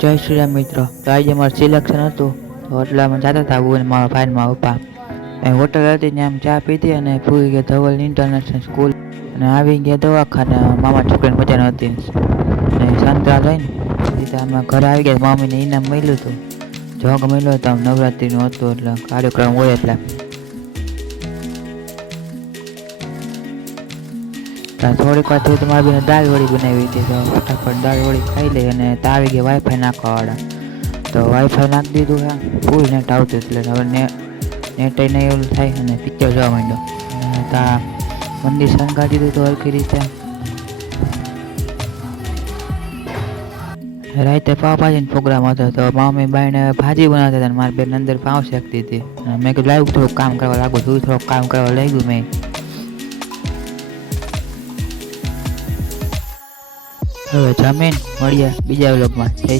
જય શ્રી રામ મિત્રો. તો આજે મારું સિલેક્શન હતું તો એટલામાં જતા હતા હું અને મારા ભાઈ મારા પપ્પા. અહીં હોટલ હતી ત્યાં આમ ચા પીધી અને પૂરી ગયા ધવલ ઇન્ટરનેશનલ સ્કૂલ અને આવી ગયા દવાખાને મામા છોકરીને મજા નહોતી અને સંતરા લઈને સીધા અમે ઘરે આવી ગયા. મમ્મીને ઇનામ મળ્યું હતું, જોગ મળ્યો હતો, આમ નવરાત્રિનું હતું એટલે કાર્યક્રમ હોય એટલે. થોડીક વાર થયું તો મારી બેને દાળ વડી બનાવી હતી તો ફટાફટ દાળ વડી ખાઈ લઈ અને ત્યાં આવી ગયા વાઈફાઈ નાખવાવાળા. તો વાઈફાઈ નાખી દીધું છે, ફૂલ નેટ આવતું એટલે હવે નેટ નહીં એવું થાય અને પિક્ચર જોવા માંડ્યો. ત્યાં મંદિર શણગારી દીધું તો હરખી રીતે. રાતે પાવભાજીનો પ્રોગ્રામ હતો તો મમ્મી બાઈને ભાજી બનાવતા હતા અને મારી બેન અંદર પાવ શેકતી હતી. મેં કીધું લાવ્યું થોડુંક કામ કરવા લાગુ, થોડુંક કામ કરવા લઈ ગયું મેં. હવે જમીન મળીએ બીજા વ્લોગમાં. જય